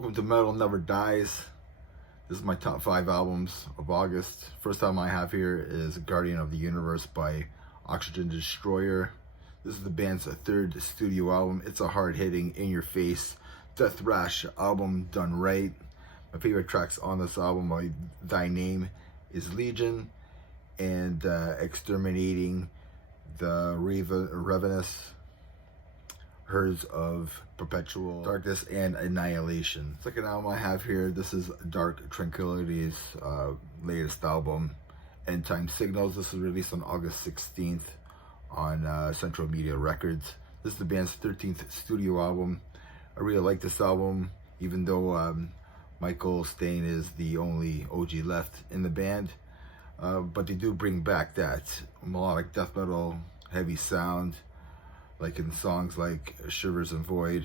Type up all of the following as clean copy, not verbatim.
Welcome to Metal Never Dies. This is my top 5 albums of August. First album I have here is Guardian of the Universe by Oxygen Destroyer. This is the band's third studio album. It's a hard-hitting, in-your-face death thrash album done right. My favorite tracks on this album by Thy Name is Legion and Exterminating the Ravenous Herds of Perpetual Darkness and Annihilation. Second album I have here, this is Dark Tranquillity's latest album, End Time Signals. This was released on August 16th on Central Media Records. This is the band's 13th studio album. I really like this album, even though Michael Stein is the only OG left in the band. But they do bring back that melodic death metal heavy sound, like in songs like Shivers and Void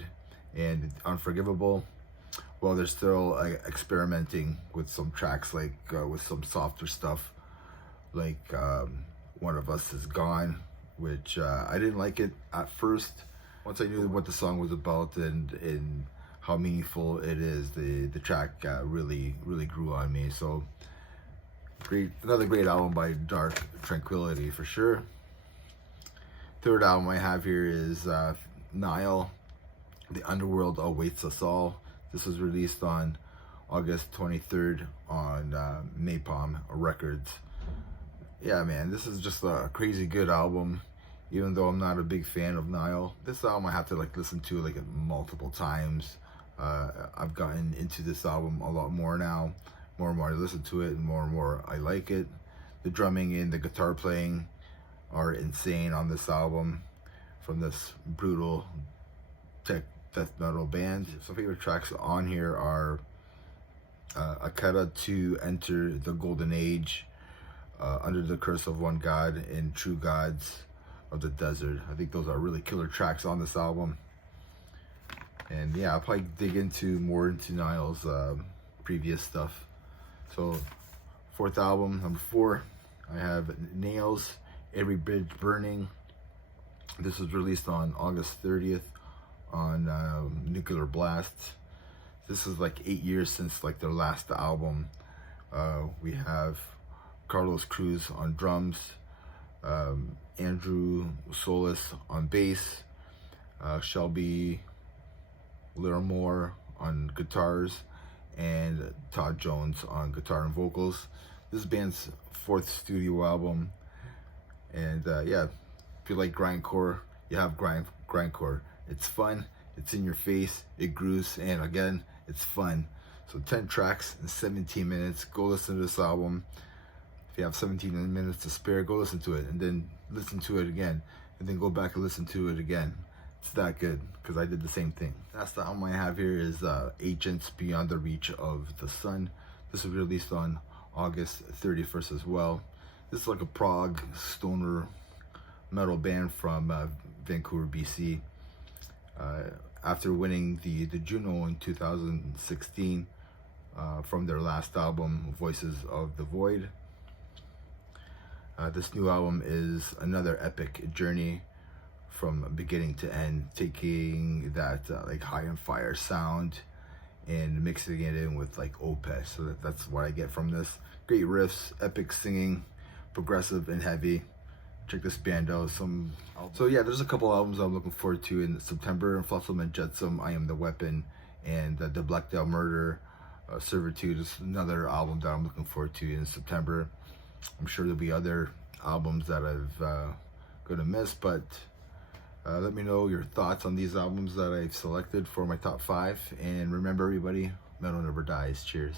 and Unforgivable. Well, they're still experimenting with some tracks, like with some softer stuff, like One of Us Is Gone, which I didn't like it at first. Once I knew what the song was about and how meaningful it is, the track really grew on me. So another great album by Dark Tranquillity for sure. Third album I have here is Nile, The Underworld Awaits Us All. This was released on August 23rd on Napalm Records. Yeah, man, this is just a crazy good album, even though I'm not a big fan of Nile. This album I have to listen to multiple times. I've gotten into this album a lot more now. More and more I listen to it, and more I like it. The drumming and the guitar playing are insane on this album from this brutal tech death metal band. Some favorite tracks on here are Akeda to Enter the Golden Age, Under the Curse of One God, and True Gods of the Desert. I think those are really killer tracks on this album. And yeah, I'll probably dig more into Nile's previous stuff. So fourth album, number 4, I have Nails, Every Bridge Burning. This was released on August 30th on Nuclear Blast. This is 8 years since their last album. We have Carlos Cruz on drums, Andrew Solis on bass, Shelby Littlemore on guitars, and Todd Jones on guitar and vocals. This band's 4th studio album. And yeah, if you like grindcore, you have grindcore. It's fun, it's in your face, it grooves, and again, it's fun. So 10 tracks in 17 minutes. Go listen to this album. If you have 17 minutes to spare, go listen to it, and then listen to it again, and then go back and listen to it again. It's that good, because I did the same thing. That's the album I have here is Agents Beyond the Reach of the Sun. This was released on August 31st as well. This is a prog stoner metal band from Vancouver, BC. After winning the Juno in 2016 from their last album, Voices of the Void. This new album is another epic journey from beginning to end, taking that High on Fire sound and mixing it in with Opeth. So that's what I get from this. Great riffs, epic singing, progressive and heavy. Check this band out. So yeah, there's a couple albums I'm looking forward to in September. Flotsam and Jetsam, I Am the Weapon, and the Blackdale Murder, Servitude is another album that I'm looking forward to in September. I'm sure there'll be other albums that I've gonna miss, but let me know your thoughts on these albums that I've selected for my top 5. And remember, everybody, metal never dies. Cheers.